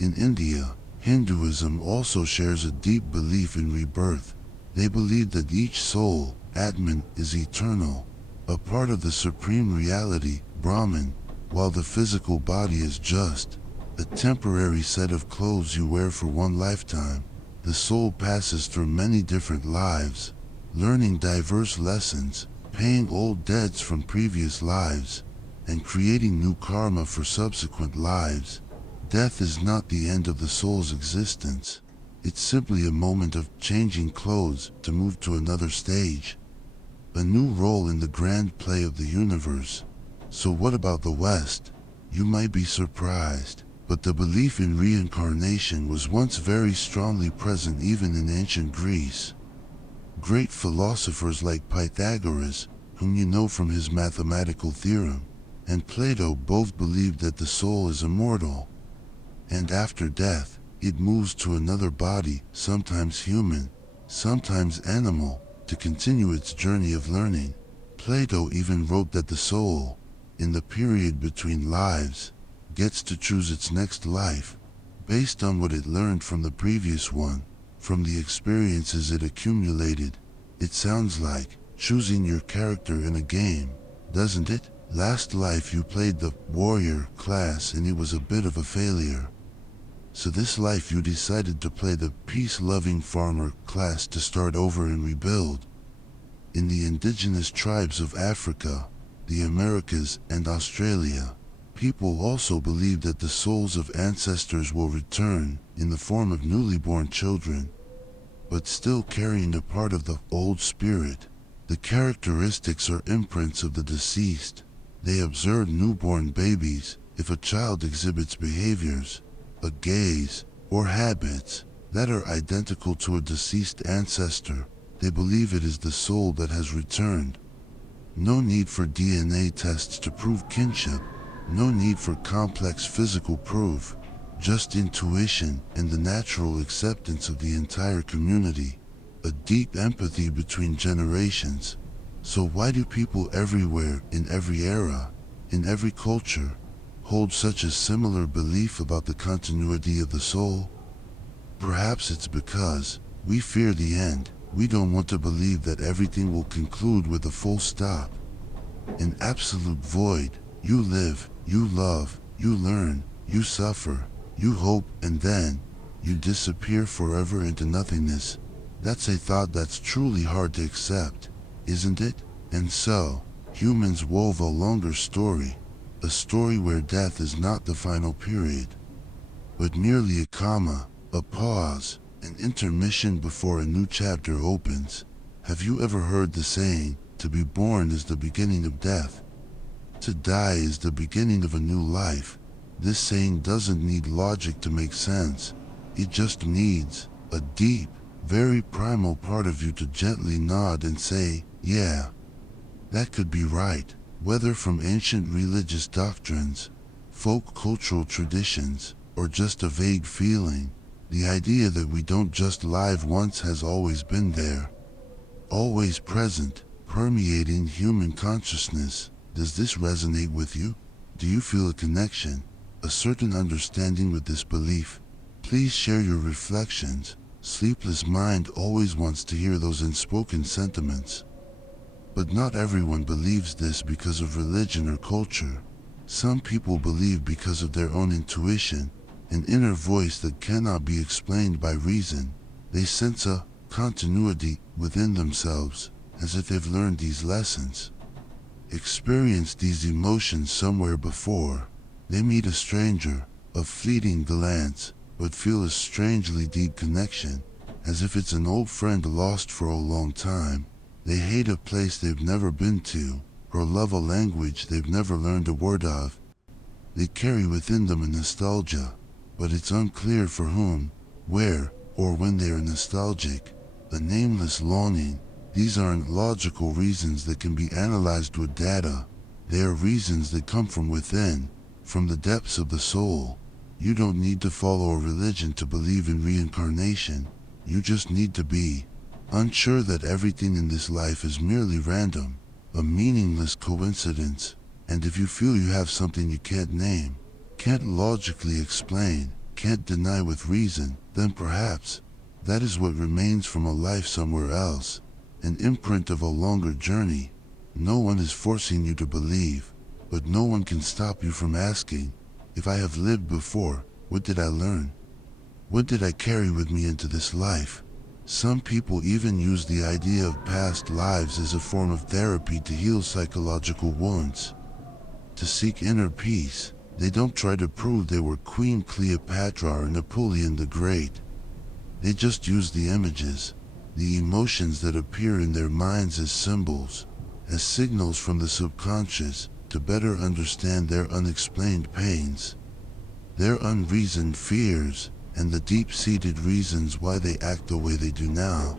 In India, Hinduism also shares a deep belief in rebirth. They believe that each soul, Atman, is eternal, a part of the supreme reality, Brahman, while the physical body is just a temporary set of clothes you wear for one lifetime. The soul passes through many different lives, learning diverse lessons, paying old debts from previous lives, and creating new karma for subsequent lives. Death is not the end of the soul's existence. It's simply a moment of changing clothes to move to another stage, a new role in the grand play of the universe. So what about the West? You might be surprised, but the belief in reincarnation was once very strongly present even in ancient Greece. Great philosophers like Pythagoras, whom you know from his mathematical theorem, and Plato both believed that the soul is immortal, and after death, it moves to another body, sometimes human, sometimes animal, to continue its journey of learning. Plato even wrote that the soul, in the period between lives, gets to choose its next life, based on what it learned from the previous one, from the experiences it accumulated. It sounds like choosing your character in a game, doesn't it? Last life you played the warrior class and it was a bit of a failure. So this life you decided to play the peace-loving farmer class to start over and rebuild. In the indigenous tribes of Africa, the Americas, and Australia, people also believe that the souls of ancestors will return in the form of newly born children, but still carrying a part of the old spirit. The characteristics are imprints of the deceased. They observe newborn babies. If a child exhibits behaviors, a gaze, or habits that are identical to a deceased ancestor, they believe it is the soul that has returned. No need for DNA tests to prove kinship, no need for complex physical proof, just intuition and the natural acceptance of the entire community. a deep empathy between generations. So why do people everywhere, in every era, in every culture, hold such a similar belief about the continuity of the soul? Perhaps it's because we fear the end. We don't want to believe that everything will conclude with a full stop. An absolute void. You live, you love, you learn, you suffer, you hope, and then you disappear forever into nothingness. That's a thought that's truly hard to accept, isn't it? And so, humans wove a longer story, a story where death is not the final period, but merely a comma, a pause, an intermission before a new chapter opens. Have you ever heard the saying, to be born is the beginning of death? To die is the beginning of a new life. This saying doesn't need logic to make sense. It just needs a deep, very primal part of you to gently nod and say, yeah, that could be right. Whether from ancient religious doctrines, folk cultural traditions, or just a vague feeling, the idea that we don't just live once has always been there. Always present, permeating human consciousness. Does this resonate with you? Do you feel a connection, a certain understanding with this belief? Please share your reflections. Sleepless Mind always wants to hear those unspoken sentiments. But not everyone believes this because of religion or culture. Some people believe because of their own intuition, an inner voice that cannot be explained by reason. They sense a continuity within themselves, as if they've learned these lessons, experienced these emotions somewhere before. They meet a stranger, a fleeting glance, but feel a strangely deep connection, as if it's an old friend lost for a long time. They hate a place they've never been to, or love a language they've never learned a word of. They carry within them a nostalgia, but it's unclear for whom, where, or when they are nostalgic. A nameless longing. These aren't logical reasons that can be analyzed with data. They are reasons that come from within, from the depths of the soul. You don't need to follow a religion to believe in reincarnation. You just need to be unsure that everything in this life is merely random, a meaningless coincidence. And if you feel you have something you can't name, can't logically explain, can't deny with reason, then perhaps that is what remains from a life somewhere else, an imprint of a longer journey. No one is forcing you to believe, but no one can stop you from asking, if I have lived before, what did I learn? What did I carry with me into this life? Some people even use the idea of past lives as a form of therapy to heal psychological wounds, to seek inner peace. They don't try to prove they were Queen Cleopatra or Napoleon the Great. They just use the images, the emotions that appear in their minds as symbols, as signals from the subconscious, to better understand their unexplained pains, their unreasoned fears, and the deep-seated reasons why they act the way they do now.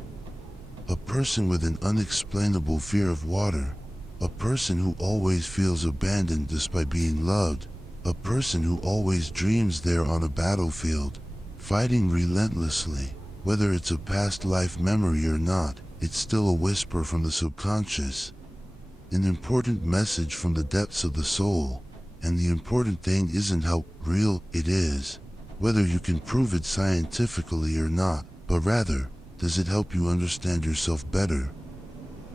A person with an unexplainable fear of water, a person who always feels abandoned despite being loved, a person who always dreams they're on a battlefield, fighting relentlessly. Whether it's a past life memory or not, it's still a whisper from the subconscious, an important message from the depths of the soul. And the important thing isn't how real it is, whether you can prove it scientifically or not, but rather, does it help you understand yourself better?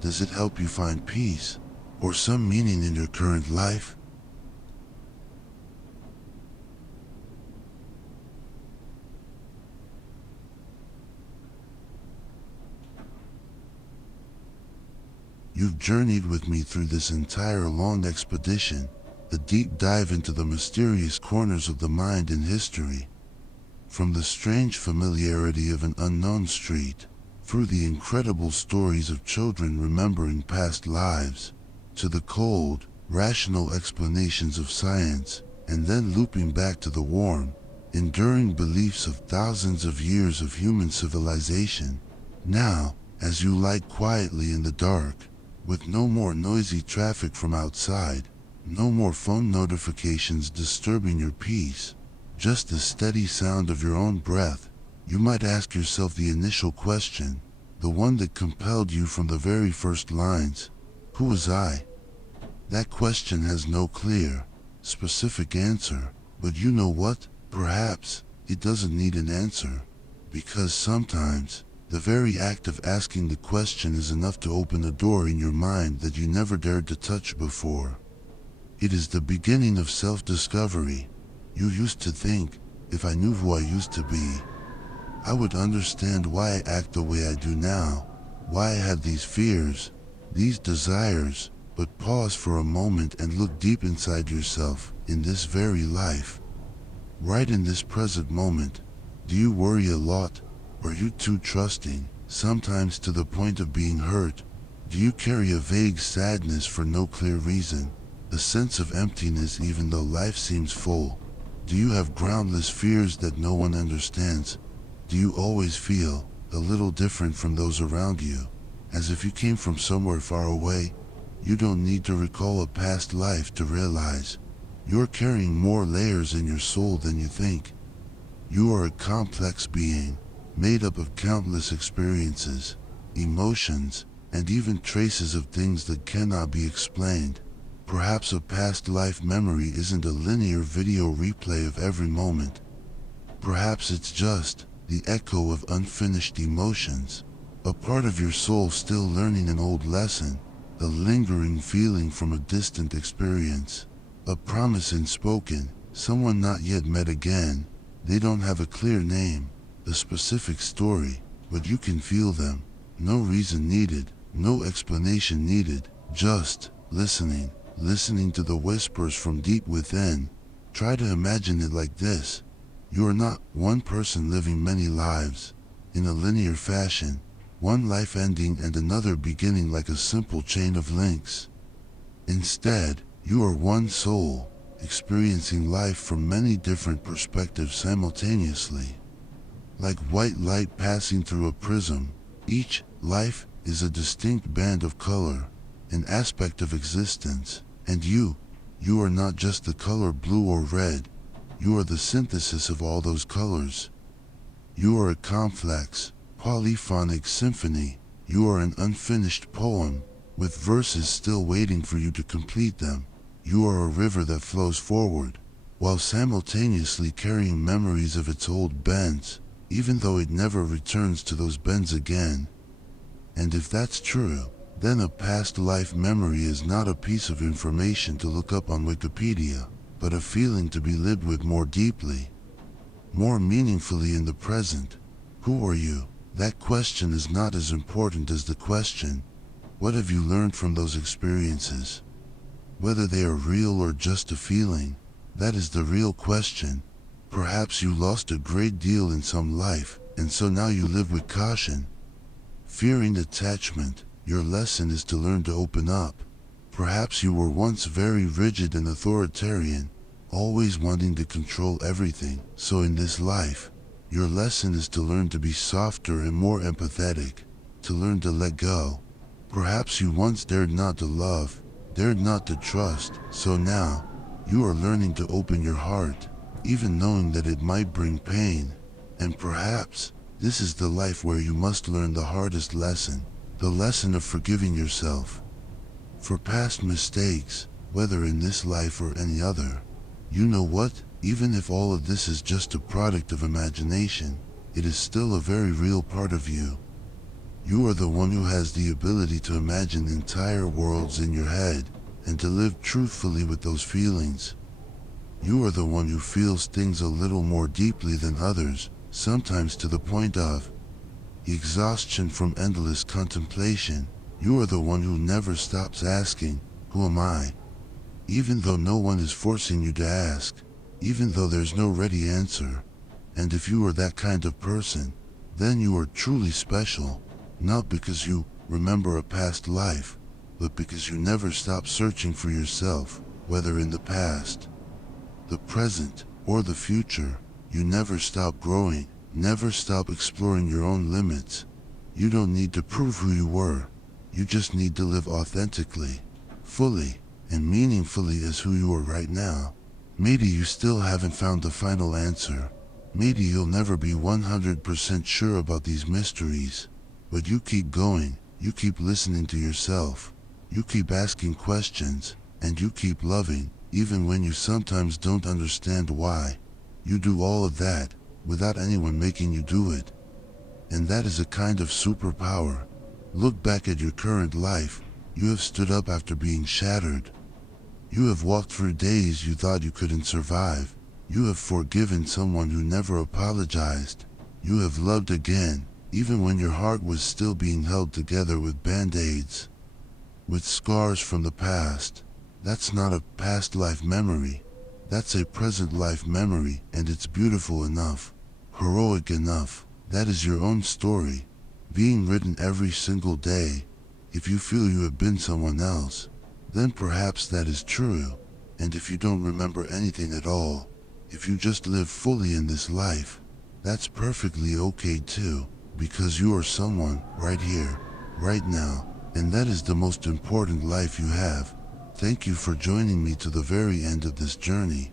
Does it help you find peace, or some meaning in your current life? You've journeyed with me through this entire long expedition, a deep dive into the mysterious corners of the mind and history. From the strange familiarity of an unknown street, through the incredible stories of children remembering past lives, to the cold, rational explanations of science, and then looping back to the warm, enduring beliefs of thousands of years of human civilization. Now, as you lie quietly in the dark, with no more noisy traffic from outside, no more phone notifications disturbing your peace, just the steady sound of your own breath, you might ask yourself the initial question: the one that compelled you from the very first lines. Who was I? That question has no clear, specific answer, but you know what? Perhaps it doesn't need an answer, because sometimes the very act of asking the question is enough to open a door in your mind that you never dared to touch before. It is the beginning of self-discovery. You used to think, if I knew who I used to be, I would understand why I act the way I do now, why I have these fears, these desires. But pause for a moment and look deep inside yourself, in this very life. Right in this present moment, do you worry a lot? Are you too trusting, sometimes to the point of being hurt? Do you carry a vague sadness for no clear reason, a sense of emptiness even though life seems full? Do you have groundless fears that no one understands? Do you always feel a little different from those around you, as if you came from somewhere far away? You don't need to recall a past life to realize you're carrying more layers in your soul than you think. You are a complex being, made up of countless experiences, emotions, and even traces of things that cannot be explained. Perhaps a past life memory isn't a linear video replay of every moment. Perhaps it's just the echo of unfinished emotions, a part of your soul still learning an old lesson, a lingering feeling from a distant experience, a promise unspoken, someone not yet met again. They don't have a clear name, a specific story, but you can feel them. No reason needed, no explanation needed, just listening to the whispers from deep within. Try to imagine it like this. You are not one person living many lives, in a linear fashion, one life ending and another beginning like a simple chain of links. Instead, you are one soul, experiencing life from many different perspectives simultaneously. Like white light passing through a prism, each life is a distinct band of color, an aspect of existence, and you are not just the color blue or red, you are the synthesis of all those colors. You are a complex, polyphonic symphony. You are an unfinished poem, with verses still waiting for you to complete them. You are a river that flows forward, while simultaneously carrying memories of its old bends, even though it never returns to those bends again. And if that's true, then a past life memory is not a piece of information to look up on Wikipedia, but a feeling to be lived with more deeply, more meaningfully in the present. Who are you? That question is not as important as the question, what have you learned from those experiences? Whether they are real or just a feeling, that is the real question. Perhaps you lost a great deal in some life, and so now you live with caution. Fearing attachment, your lesson is to learn to open up. Perhaps you were once very rigid and authoritarian, always wanting to control everything. So in this life, your lesson is to learn to be softer and more empathetic, to learn to let go. Perhaps you once dared not to love, dared not to trust, so now, you are learning to open your heart, even knowing that it might bring pain. And perhaps, this is the life where you must learn the hardest lesson, the lesson of forgiving yourself for past mistakes, whether in this life or any other. You know what? Even if all of this is just a product of imagination, it is still a very real part of you. You are the one who has the ability to imagine entire worlds in your head and to live truthfully with those feelings. You are the one who feels things a little more deeply than others, sometimes to the point of exhaustion from endless contemplation. You are the one who never stops asking, who am I? Even though no one is forcing you to ask, even though there's no ready answer. And if you are that kind of person, then you are truly special, not because you remember a past life, but because you never stop searching for yourself, whether in the past, the present, or the future. You never stop growing, never stop exploring your own limits. You don't need to prove who you were. You just need to live authentically, fully, and meaningfully as who you are right now. Maybe you still haven't found the final answer. Maybe you'll never be 100% sure about these mysteries. But you keep going, you keep listening to yourself, you keep asking questions, and you keep loving, even when you sometimes don't understand why. You do all of that, without anyone making you do it. And that is a kind of superpower. Look back at your current life. You have stood up after being shattered. You have walked through days you thought you couldn't survive. You have forgiven someone who never apologized. You have loved again, even when your heart was still being held together with band-aids, with scars from the past. That's not a past life memory. That's a present life memory, and it's beautiful enough, heroic enough. That is your own story, being written every single day. If you feel you have been someone else, then perhaps that is true. And if you don't remember anything at all, if you just live fully in this life, that's perfectly okay too, because you are someone right here, right now, and that is the most important life you have. Thank you for joining me to the very end of this journey.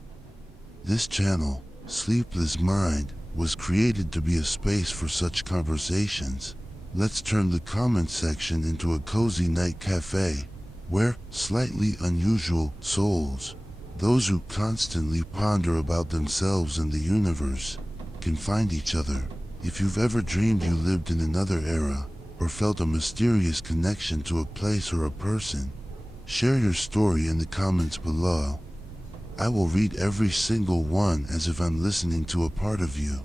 This channel, Sleepless Mind, was created to be a space for such conversations. Let's turn the comment section into a cozy night cafe, where slightly unusual souls, those who constantly ponder about themselves and the universe, can find each other. If you've ever dreamed you lived in another era, or felt a mysterious connection to a place or a person, share your story in the comments below. I will read every single one as if I'm listening to a part of you.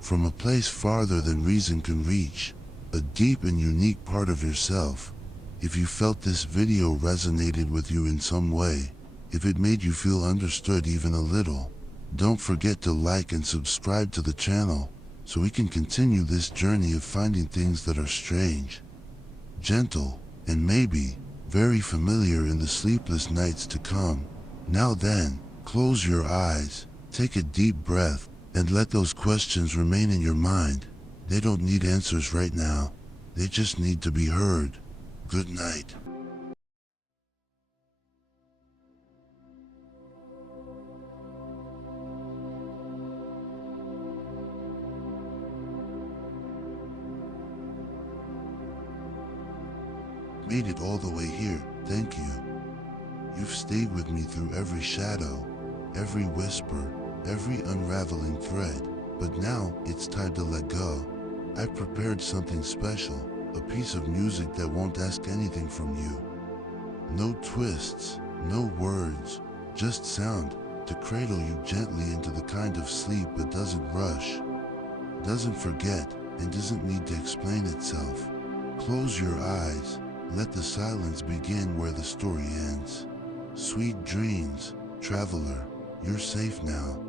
From a place farther than reason can reach, a deep and unique part of yourself. If you felt this video resonated with you in some way, if it made you feel understood even a little, don't forget to like and subscribe to the channel, so we can continue this journey of finding things that are strange, gentle, and maybe very familiar in the sleepless nights to come. Now then, close your eyes, take a deep breath, and let those questions remain in your mind. They don't need answers right now. They just need to be heard. Good night. Made it all the way here, thank you. You've stayed with me through every shadow, every whisper, every unraveling thread. But now, it's time to let go. I've prepared something special, a piece of music that won't ask anything from you. No twists, no words, just sound, to cradle you gently into the kind of sleep that doesn't rush, doesn't forget, and doesn't need to explain itself. Close your eyes, let the silence begin where the story ends. Sweet dreams, traveler, you're safe now.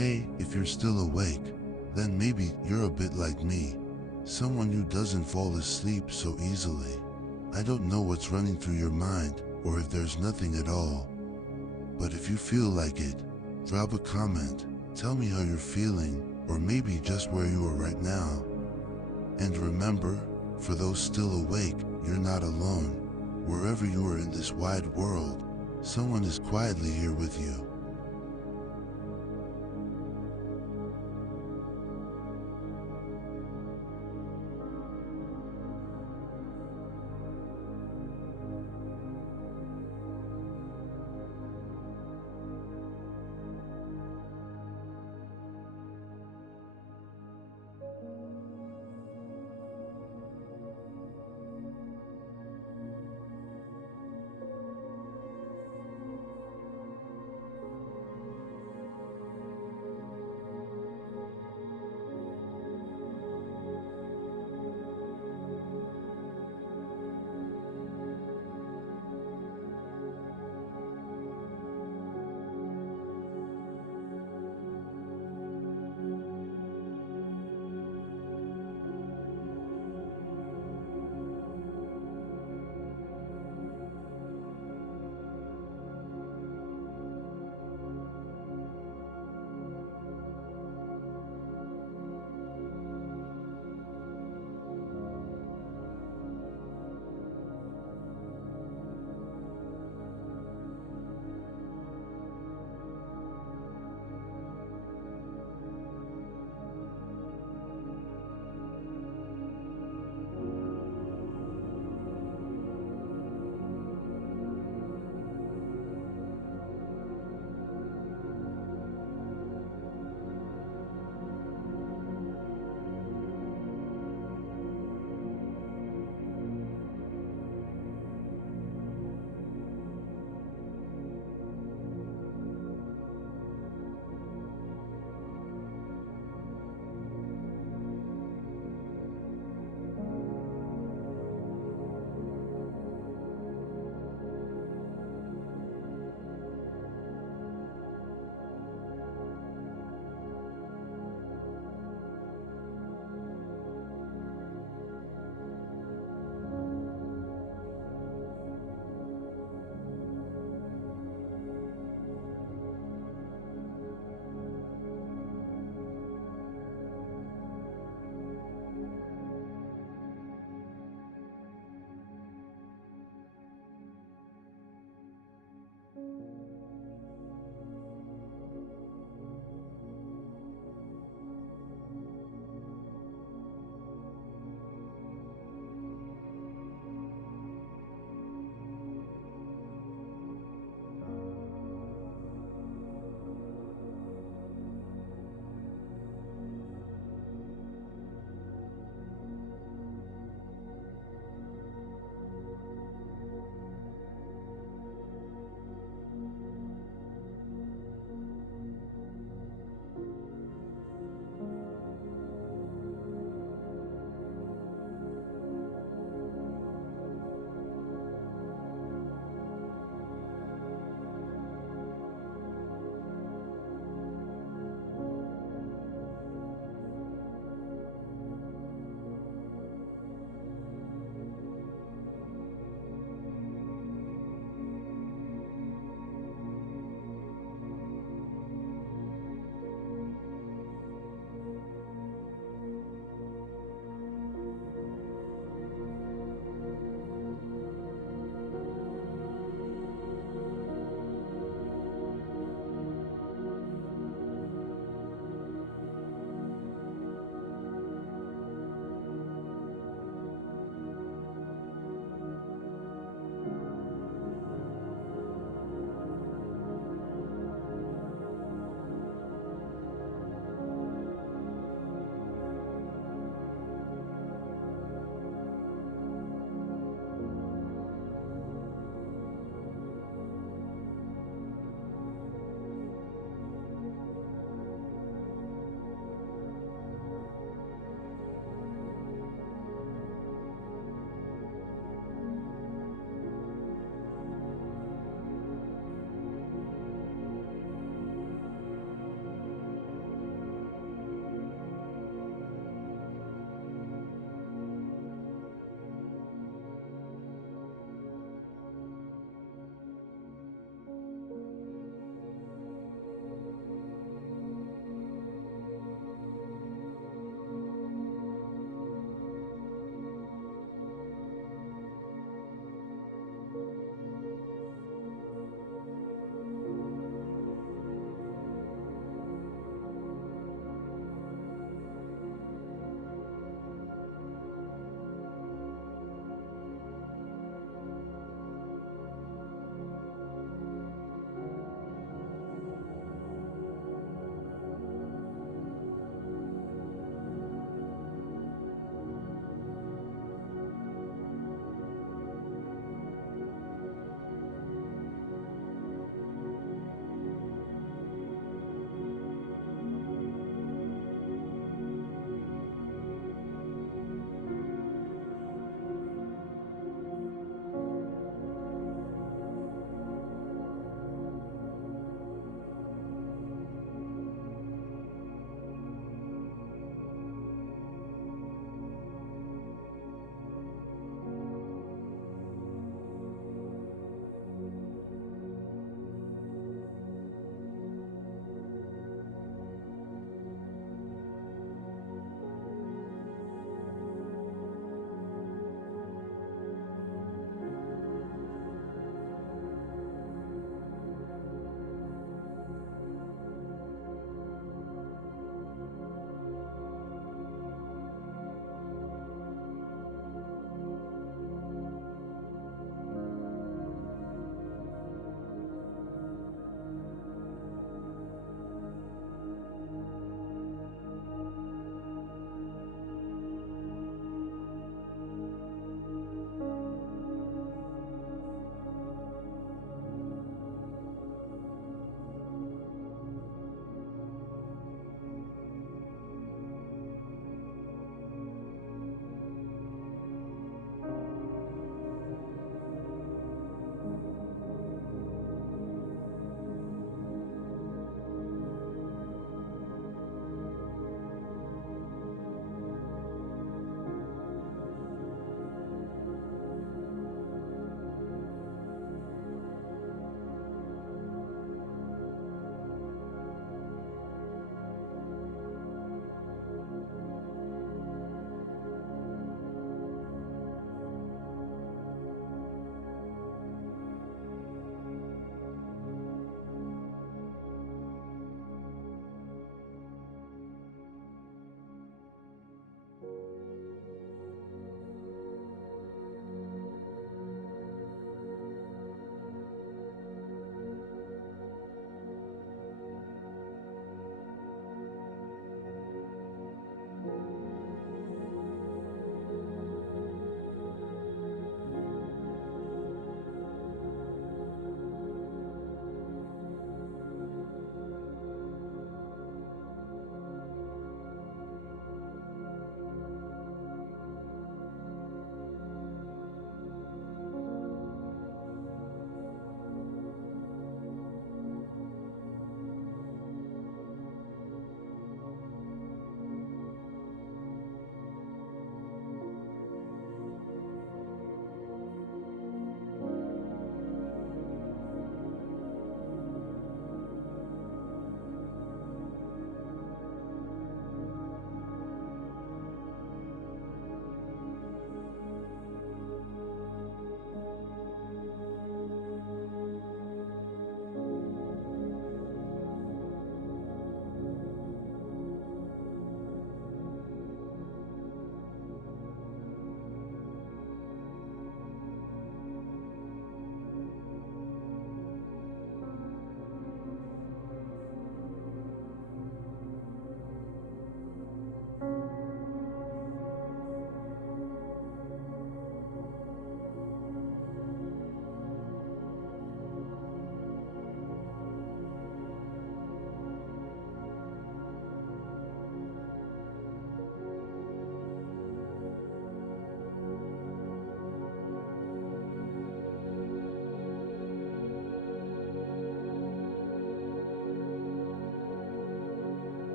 Hey, if you're still awake, then maybe you're a bit like me, someone who doesn't fall asleep so easily. I don't know what's running through your mind, or if there's nothing at all. But if you feel like it, drop a comment, tell me how you're feeling, or maybe just where you are right now. And remember, for those still awake, you're not alone. Wherever you are in this wide world, someone is quietly here with you.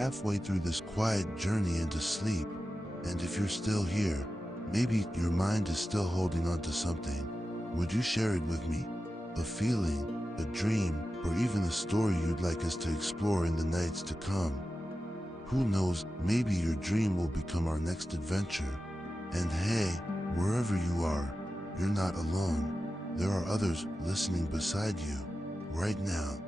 halfway through this quiet journey into sleep, and if you're still here, maybe your mind is still holding on to something. Would you share it with me? A feeling, a dream, or even a story you'd like us to explore in the nights to come. Who knows, maybe your dream will become our next adventure. And hey, wherever you are, you're not alone. There are others listening beside you, right now.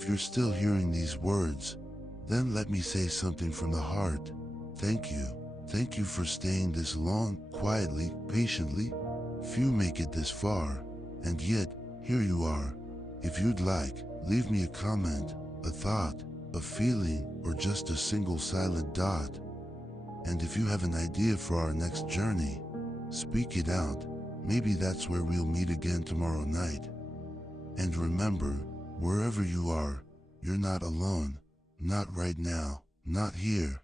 If you're still hearing these words, then let me say something from the heart. Thank you. Thank you for staying this long, quietly, patiently. Few make it this far, and yet, here you are. If you'd like, leave me a comment, a thought, a feeling, or just a single silent dot. And if you have an idea for our next journey, speak it out. Maybe that's where we'll meet again tomorrow night. And remember, wherever you are, you're not alone. Not right now, not here.